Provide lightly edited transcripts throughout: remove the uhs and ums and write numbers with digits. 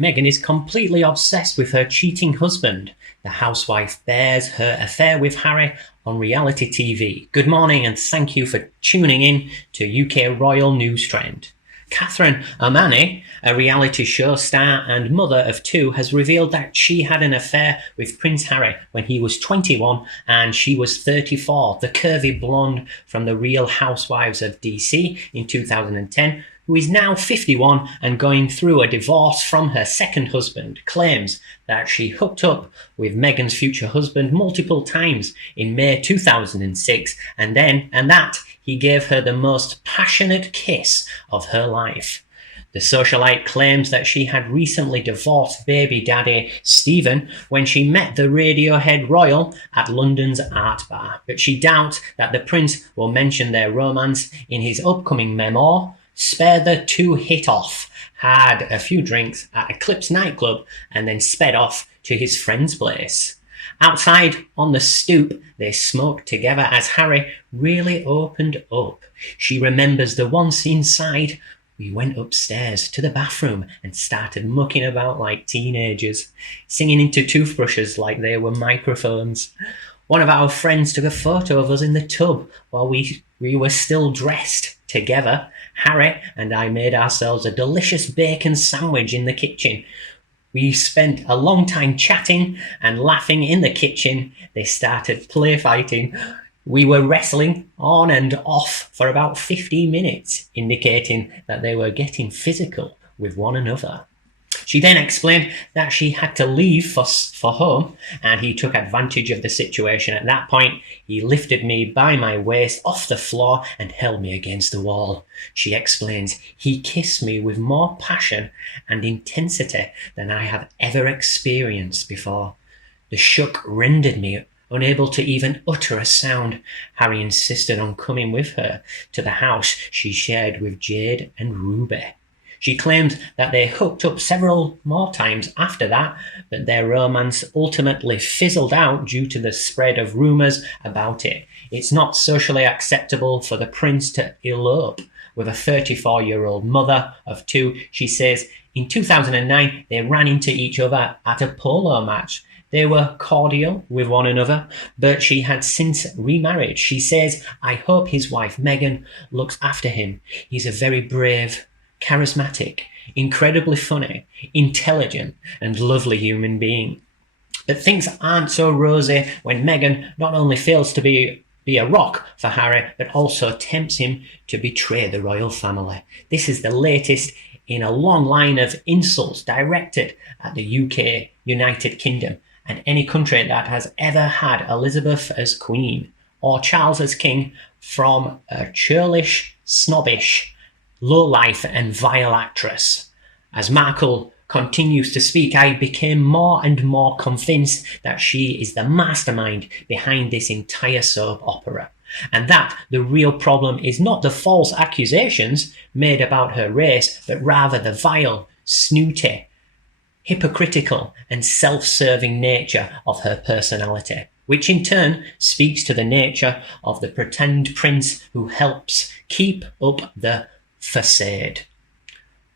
Meghan is completely obsessed with her cheating husband. The housewife bears her affair with Harry on reality TV. Good morning and thank you for tuning in to UK Royal News Trend. Catherine O'Mahony, a reality show star and mother of two, has revealed that she had an affair with Prince Harry when he was 21 and she was 34. The curvy blonde from The Real Housewives of DC in 2010, who is now 51 and going through a divorce from her second husband, claims that she hooked up with Meghan's future husband multiple times in May 2006 and that he gave her the most passionate kiss of her life. The socialite claims that she had recently divorced baby daddy Stephen when she met the Radiohead royal at London's Art Bar, but she doubts that the prince will mention their romance in his upcoming memoir, Spare the Two Hit Off. Had a few drinks at Eclipse nightclub and then sped off to his friend's place. Outside on the stoop, they smoked together as Harry really opened up. She remembers the once inside, we went upstairs to the bathroom and started mucking about like teenagers, singing into toothbrushes like they were microphones. One of our friends took a photo of us in the tub while we were still dressed together. Harry and I made ourselves a delicious bacon sandwich in the kitchen. We spent a long time chatting and laughing in the kitchen. They started play fighting. We were wrestling on and off for about 15 minutes, indicating that they were getting physical with one another. She then explained that she had to leave for home, and he took advantage of the situation. At that point, he lifted me by my waist off the floor and held me against the wall. She explains, he kissed me with more passion and intensity than I have ever experienced before. The shock rendered me unable to even utter a sound. Harry insisted on coming with her to the house she shared with Jade and Ruby. She claimed that they hooked up several more times after that, but their romance ultimately fizzled out due to the spread of rumours about it. It's not socially acceptable for the prince to elope with a 34-year-old mother of two. She says in 2009 they ran into each other at a polo match. They were cordial with one another, but she had since remarried. She says, I hope his wife Meghan looks after him. He's a very brave, charismatic, incredibly funny, intelligent and lovely human being. But things aren't so rosy when Meghan not only fails to be a rock for Harry, but also tempts him to betray the royal family. This is the latest in a long line of insults directed at the UK, United Kingdom, and any country that has ever had Elizabeth as queen or Charles as king, from a churlish, snobbish, low-life and vile actress. As Markle continues to speak, I became more and more convinced that she is the mastermind behind this entire soap opera, and that the real problem is not the false accusations made about her race, but rather the vile, snooty, hypocritical and self-serving nature of her personality, which in turn speaks to the nature of the pretend prince who helps keep up the facade.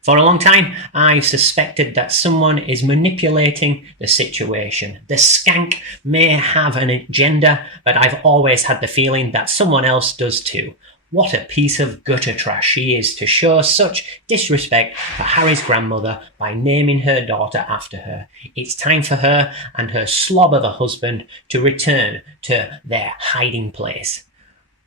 For a long time, I've suspected that someone is manipulating the situation. The skank may have an agenda, but I've always had the feeling that someone else does too. What a piece of gutter trash she is to show such disrespect for Harry's grandmother by naming her daughter after her. It's time for her and her slob of a husband to return to their hiding place.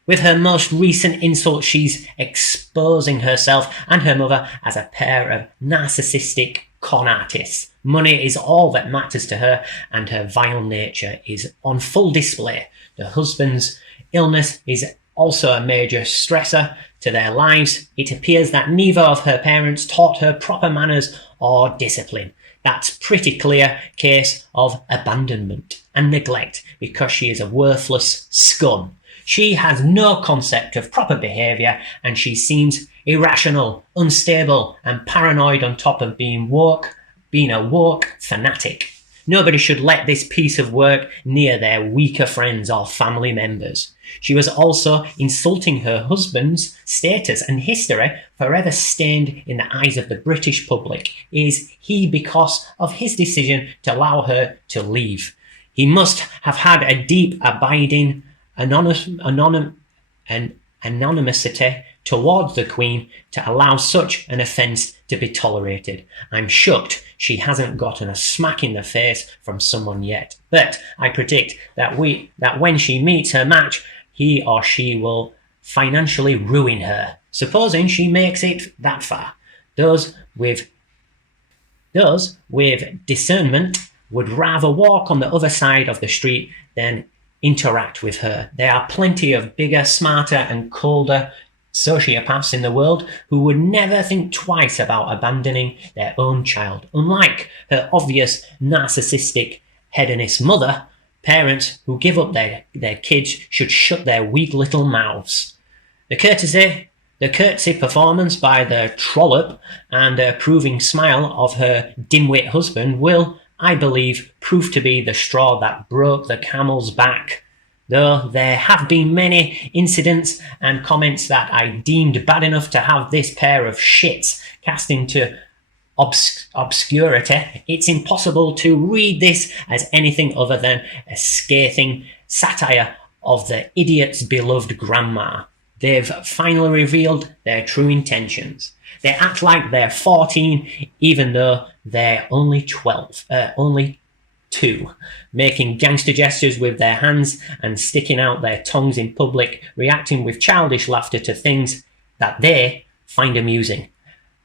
With her most recent insult, she's exposing herself and her mother as a pair of narcissistic con artists. Money is all that matters to her, and her vile nature is on full display. The husband's illness is also a major stressor to their lives. It appears that neither of her parents taught her proper manners or discipline. That's pretty clear case of abandonment and neglect, because she is a worthless scum. She has no concept of proper behaviour, and she seems irrational, unstable and paranoid on top of being a woke fanatic. Nobody should let this piece of work near their weaker friends or family members. She was also insulting her husband's status and history, forever stained in the eyes of the British public. Is he because of his decision to allow her to leave? He must have had a deep, abiding anonymity towards the Queen to allow such an offence to be tolerated. I'm shocked she hasn't gotten a smack in the face from someone yet. But I predict that when she meets her match, he or she will financially ruin her, supposing she makes it that far. Those with discernment would rather walk on the other side of the street than interact with her. There are plenty of bigger, smarter and colder sociopaths in the world who would never think twice about abandoning their own child. Unlike her obvious narcissistic hedonist mother, parents who give up their kids should shut their weak little mouths. The curtsy performance by the trollop and the approving smile of her dimwit husband will, I believe, prove to be the straw that broke the camel's back. Though there have been many incidents and comments that I deemed bad enough to have this pair of shits cast into obscurity, it's impossible to read this as anything other than a scathing satire of the idiot's beloved grandma. They've finally revealed their true intentions. They act like they're 14, even though they're only 2, making gangster gestures with their hands and sticking out their tongues in public, reacting with childish laughter to things that they find amusing,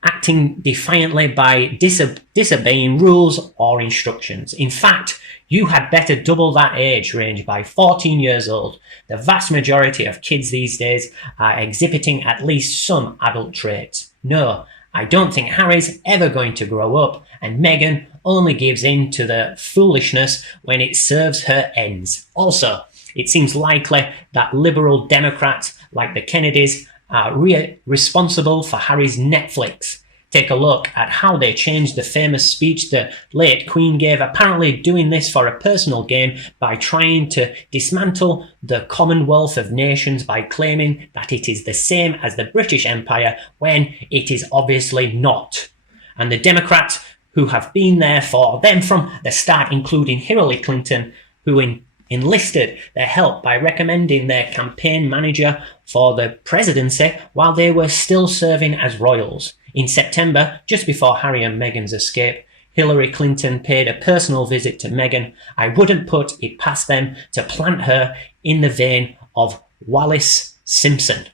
acting defiantly by disobeying rules or instructions. In fact, you had better double that age range by 14 years old. The vast majority of kids these days are exhibiting at least some adult traits. No, I don't think Harry's ever going to grow up, and Meghan only gives in to the foolishness when it serves her ends. Also, it seems likely that liberal Democrats like the Kennedys are responsible for Harry's Netflix. Take a look at how they changed the famous speech the late Queen gave, apparently doing this for a personal gain by trying to dismantle the Commonwealth of Nations by claiming that it is the same as the British Empire when it is obviously not. And the Democrats who have been there for them from the start, including Hillary Clinton, who enlisted their help by recommending their campaign manager for the presidency while they were still serving as royals. In September, just before Harry and Meghan's escape, Hillary Clinton paid a personal visit to Meghan. I wouldn't put it past them to plant her in the vein of Wallis Simpson.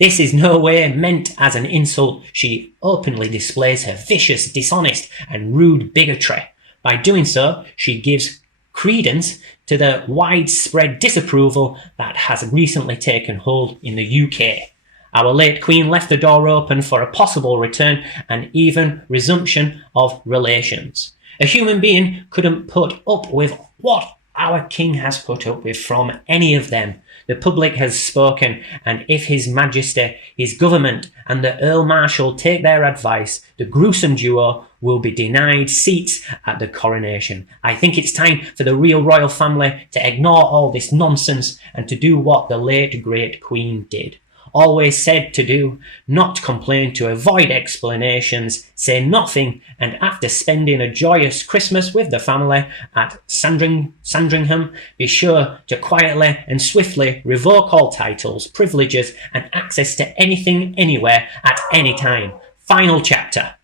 This is no way meant as an insult. She openly displays her vicious, dishonest and rude bigotry. By doing so, she gives credence to the widespread disapproval that has recently taken hold in the UK. Our late Queen left the door open for a possible return and even resumption of relations. A human being couldn't put up with what our King has put up with from any of them. The public has spoken, and if His Majesty, his government and the Earl Marshal take their advice, the gruesome duo will be denied seats at the coronation. I think it's time for the real royal family to ignore all this nonsense and to do what the late great Queen did. Always said to do, not complain, to avoid explanations, say nothing, and after spending a joyous Christmas with the family at Sandringham, be sure to quietly and swiftly revoke all titles, privileges, and access to anything, anywhere, at any time. Final chapter.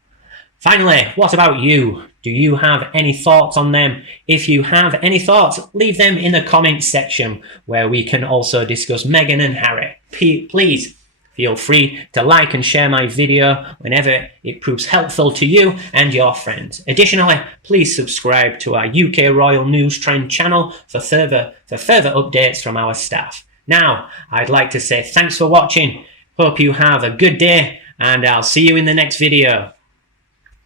Finally, what about you? Do you have any thoughts on them? If you have any thoughts, leave them in the comments section where we can also discuss Meghan and Harry. Please feel free to like and share my video whenever it proves helpful to you and your friends. Additionally, please subscribe to our UK Royal News Trend channel for further updates from our staff. Now, I'd like to say thanks for watching. Hope you have a good day, and I'll see you in the next video.